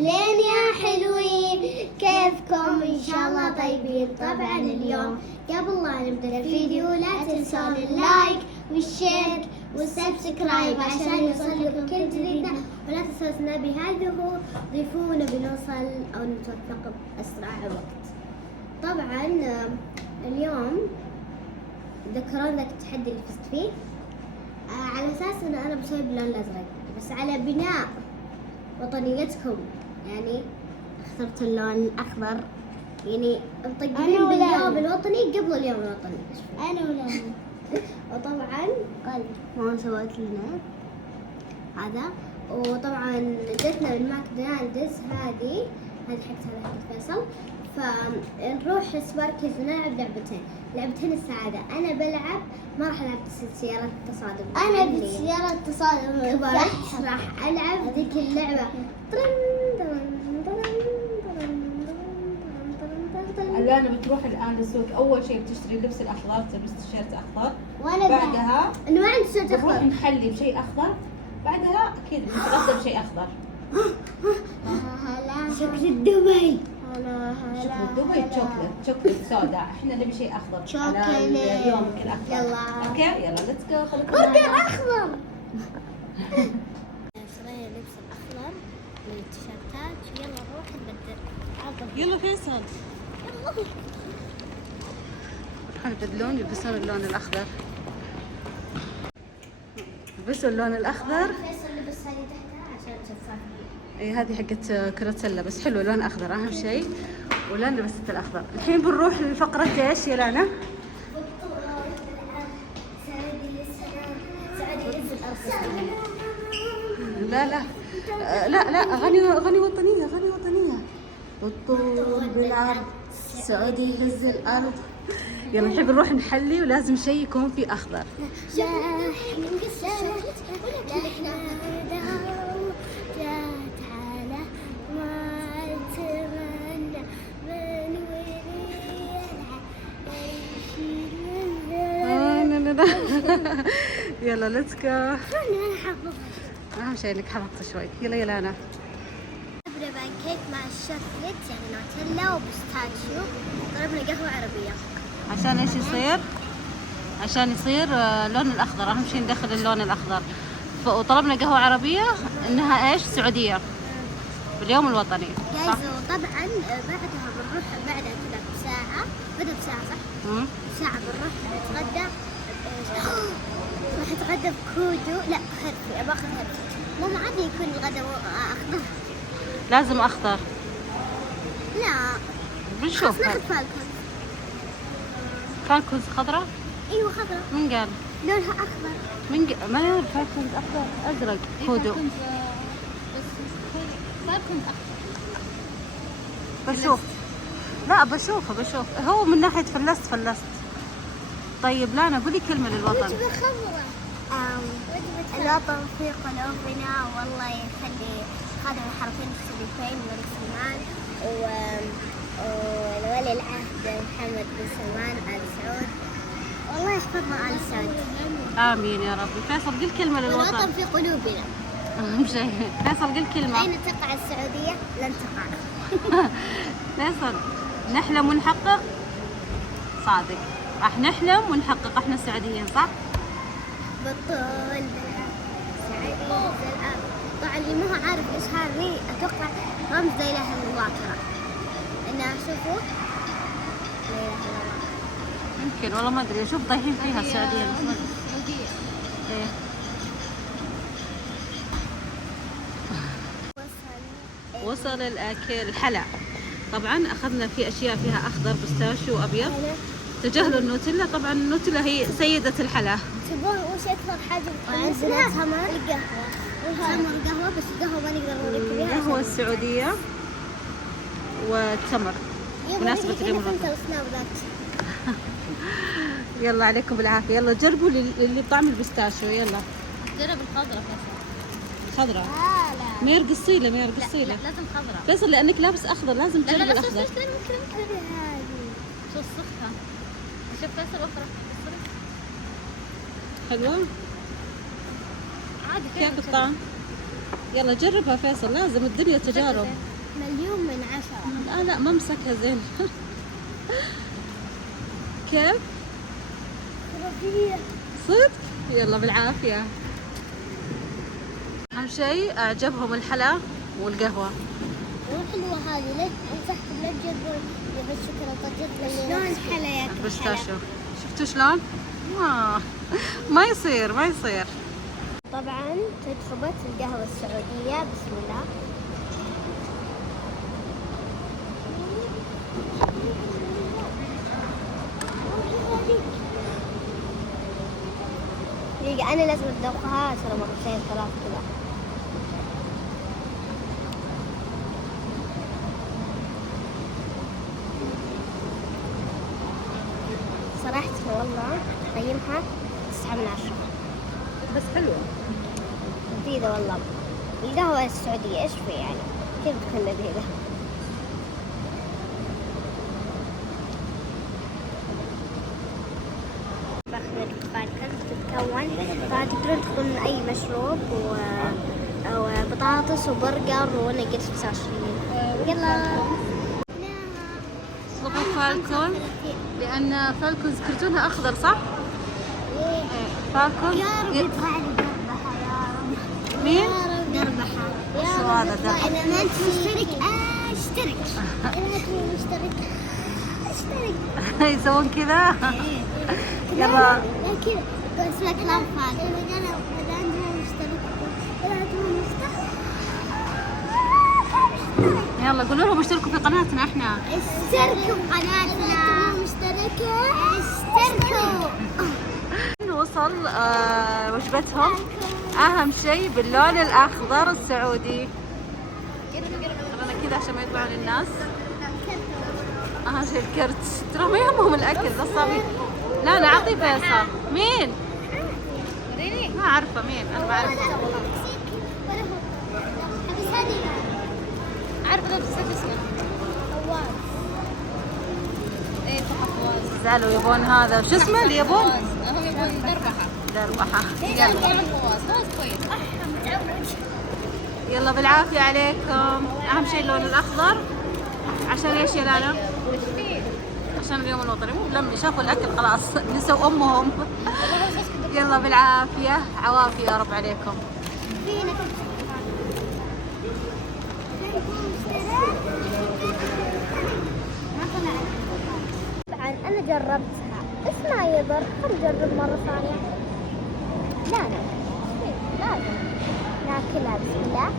أهلين يا حلوين، كيفكم؟ إن شاء الله طيبين. طبعا اليوم قبل لا نبدأ الفيديو لا تنسون اللايك والشير والسبسكرايب عشان يوصل لكم كل جديدنا، ولا تنسونا بهذه ضيفونا بنوصل أو نتوفق بأسرع وقت. طبعا اليوم تذكرون ذاك التحدي اللي فزت فيه؟ على أساس أن أنا بسوي باللون الأزرق، بس على بناء وطنيتكم يعني اخترت اللون الأخضر، يعني مطقمين باليوم الوطني قبل اليوم الوطني. أنا ولا وطبعا ما سويت لنا هذا، وطبعا جتنا من ماكدونالدز هذه حقت فيصل، فنروح سباركيز ونلعب لعبتين السعادة. أنا بلعب ما راح ألعب سيارة التصادم، أنا بسيارة التصادم كبرت راح ألعب ذيك اللعبة. الآن بتروح الآن للسوق، أول شيء بتشتري اللبس الأخضر، تلبس تيشيرت أخضر، بعدها أنا ما عندي تيشيرت بنروح أخضر، نحلي بشيء أخضر، بعدها أكيد نتغدى بشيء أخضر. شكل دبي، شوكولات دبي، شوكولات سودا، احنا نبي شيء اخضر على يومك الاخضر. يلا اوكي يلا ليتس جو. برجر اخضر. شرينا لبس الاخضر من التيشيرتات، يلا نروح نبدل. يلا فيصل حنبدلون، يلبسون اللون الاخضر، يلبسوا اللون الاخضر. فيصل لبس هذه تحتها عشان شفاف. اي هذه حقت كراتيلا، بس حلو لون اخضر اهم شيء، ولان لبست الاخضر. الحين بنروح لفقرة ايش يا لانا؟ لا لا لا لا، اغاني وطنية، اغاني وطنية. بالطول بالعرض سعودي يهز الارض. يلا الحين بنروح نحلي، ولازم شيء يكون فيه اخضر. يلا ليتس جو. اهم شيء انك حفظت شوي. يلا يا لانا. ضربنا بانكيك مع الشوكليت يعني نوتيلا وبستاشيو، ضربنا قهوة عربية. عشان ايش يصير؟ عشان يصير لون الاخضر، اهم شيء ندخل اللون الاخضر. وطلبنا قهوة عربية انها ايش؟ سعودية باليوم الوطني، صح؟ وطبعا بعدها بنروح بعدها كذا بساعة، بدأ بساعة صح؟ ساعة بنروح نتغدى. راح نتغدى بكودو، لا هرفي، ابغى اخذ هرفي. ماما عادي يكون الغداء اخضر؟ لازم اخضر. لا بنشوف. ناخذ فالكون. فالكونز خضراء؟ ايوه خضراء. من قال؟ لونها اخضر. ما يعرف فالكونز اخضر، ازرق كودو. فالكونز اخضر. بشوف. لا بشوف هو من ناحية فلست. طيب لانا قولي كلمة للوطن. وجبة خضراء. الوطن في قلوبنا، والله يخلي خادم الحرمين الشريفين الملك سلمان وولي العهد محمد بن سلمان آل سعود، والله يحفظنا آل سعود. آمين يا رب. فيصل قل كلمة للوطن. الوطن في قلوبنا. أهم شيء. فيصل قل كلمة. أين تقع السعودية؟ لن تقع. فيصل نحلم ونحقق. صادق، راح نحلم ونحقق احنا السعوديين، صح؟ بالطول سعودية الأرض. طبعا اللي ما هو عارف ايش هذه، اتوقع رمز لا اله الا الله ترى. انها شوفوا لا اله الا الله. يمكن والله ما ادري، اشوف طايحين فيها السعوديين. ايه وصل الاكل. الحلا طبعا اخذنا في اشياء فيها اخضر، بستاشيو وابيض. تجاهلوا النوتيلا، طبعا النوتيلا هي سيدة الحلا. تبون وش اكثر حاجة عندنا؟ تمر القهوة. تمر قهوة، بس القهوة ما نقدر نوريكم اياها. القهوة السعودية والتمر مناسبة اليوم الوطني. يلا عليكم بالعافية. يلا جربوا اللي بطعم البستاشيو. يلا جرب الخضرة خضراء. لا مير قصيلة لا لازم خضرة. فيصل لأنك لابس أخضر لازم تجرب الأخضر. شو السخة؟ شوف فيصل أخرى حلوة. عادي. كيف الطعم؟ يلا جربها فيصل، لازم الدنيا تجارب. مليون من 10. لا ما مسكها زين. كيف؟ خرافية. صدق؟ يلا بالعافية. أهم شيء أعجبهم الحلا والقهوة. حلوة هذه، ليش انصحكم لا تجربون بالشوكولاتة. شلون حلا ياكل البستاشيو شفتوا شلون؟ ما يصير ما يصير. طبعا تجربة القهوة السعودية. بسم الله. دقيقة أنا لازم أتذوقها 10 مرتين 3 كذا. صراحة والله قيمها 9 من 10. بس حلوة لذيذة والله. القهوة السعودية إيش في يعني؟ كيف تكون لذيذة؟ تتكون فتقدرون تاخذون أي مشروب أو بطاطس وبرجر ونقص بساشين. يلا. اطلبوا فالكون، لأن فالكون ذكرتونها أخضر صح؟ فالكون يا رب يطلع لي دربحة يا رب. مين؟ دربحة. شو هذا دربحة؟ إذا ما أنت مشترك اشترك. إذا ما أنت مشترك اشترك. يسوون كذا؟ يلا لا كذا. اسمه كلام فاضي. إذا أنت مشترك. إذا أنت مشترك. يلا قولوا لهم اشتركوا في قناتنا احنا. اشتركوا بقناتنا. مشتركة. اشتركوا. وصل وجبتهم. اهم شيء باللون الاخضر السعودي. انا كذا عشان ما يطلعون الناس. اهم شيء الكرت، ترى ما يهمهم الاكل نصابين. لا انا اعطي فيصل. مين؟ ما اعرفه مين، انا ما اعرف. بس هذه عارفة لو تسأل اسمه. فواز. ايه صح فواز. زعلوا يبون هذا شو اسمه اللي يبون؟ هم يبون دربحة. دربحة. يلا يلا طبعا فواز، فواز كويس. يلا بالعافية عليكم. اهم شيء اللون الاخضر. عشان ايش يا لالا؟ عشان اليوم الوطني. مو لما شافوا الاكل خلاص نسوا امهم. يلا بالعافية، عوافي يا رب عليكم. طبعا انا جربتها بس ما يضر. خل نجرب مرة ثانية. لا لازم ناكلها. بسم الله.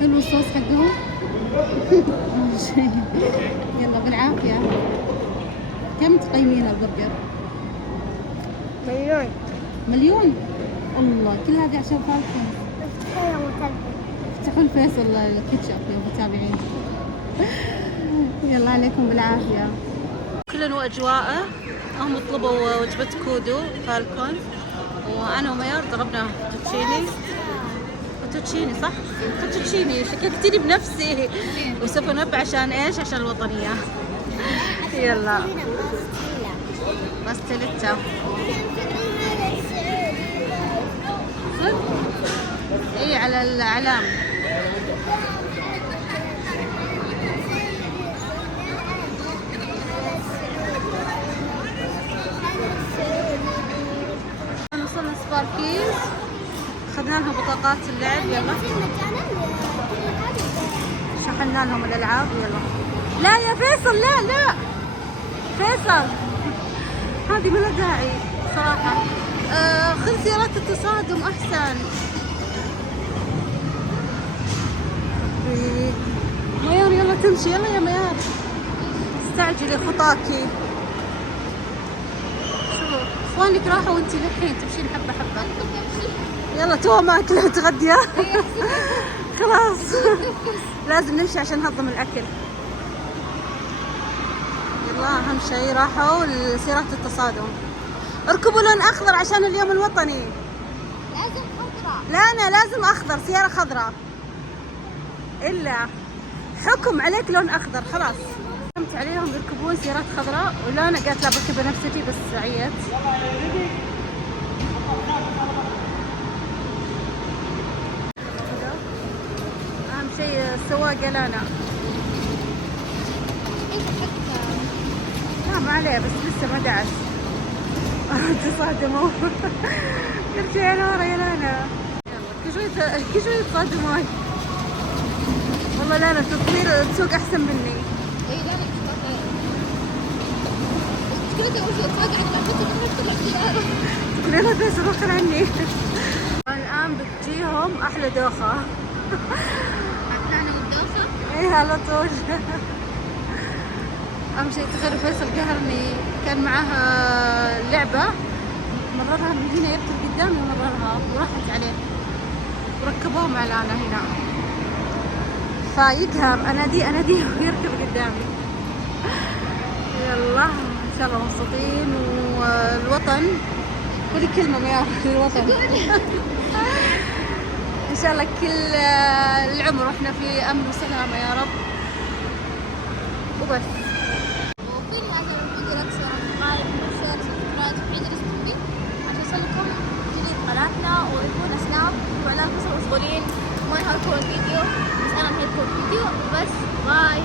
حلو الصوص حقهم. يلا بالعافية. كم تقيمين البرجر؟ مليون. مليون؟ الله كل هذه عشان فالكون. تخيل مكلفة. افتحوا الفيصل الكاتشب يا متابعين. يلا عليكم بالعافية. كل واجواءه. هم طلبوا وجبة كودو فالكون، وانا وميار ضربنا فوتوتشيني. فوتوتشيني صح؟ فوتوتشيني شككتني بنفسي. وسوف نب عشان ايش؟ عشان الوطنية. يلا باستيليتا. اي على الاعلام. وصلنا سباركيز، اخذنا لهم بطاقات اللعب. يلا شحنا لهم الالعاب. يلا لا يا فيصل، لا فيصل هذه ما لها داعي صراحة. خذ سيارات التصادم احسن. ميار يلا تمشي. يلا يا ميار استعجلي خطاكي. شوفوا اخوانك راحوا وانتي للحين تمشين حبة حبة. يلا تو ماكلة تغدية. خلاص لازم نمشي عشان نهضم الاكل. يلا اهم شيء راحوا لسيارات التصادم. اركبوا لون اخضر عشان اليوم الوطني. لازم خضرة. لا انا لازم اخضر، سيارة خضراء. الا حكم عليك لون اخضر خلاص. قمت عليهم يركبون سيارات خضراء، ولا أنا قالت لا بركب بنفسجي بس عيت. أهم شيء السواقة لنا. ما عليه بس لسه ما دعس. تصادموا. ارجعي لورا يا لانا. كل شوي تصادمون. والله لانا تصير تسوق أحسن مني. اي لا لا مشكلتها وش تفاجأت لما تطلع السيارة. تقولي بس روحوا عني. الآن بتجيهم أحلى دوخة. أنا والدوخة. إيه على طول. أهم شيء تخيل فيصل قهرني، كان معها لعبة مررها من هنا يركب قدامي ومررها وراحت عليه وركبوه مع لانا هنا، فيقهر أناديه ويركب قدامي. يلا إن شاء الله مبسوطين. والوطن قولي كلمة يا الوطن. إن شاء الله كل العمر وإحنا في أمن وسلامة يا رب. وبس. وفي هذا الفيديو لا تنسوا لايك وشير وسبسكرايب وعيد الاشتراك عشان يوصلكم جديد قناتنا، ويكون سناب وعلى القصص صغيرين ما يهركوا الفيديو، بس انا نهيكم الفيديو بس. باي.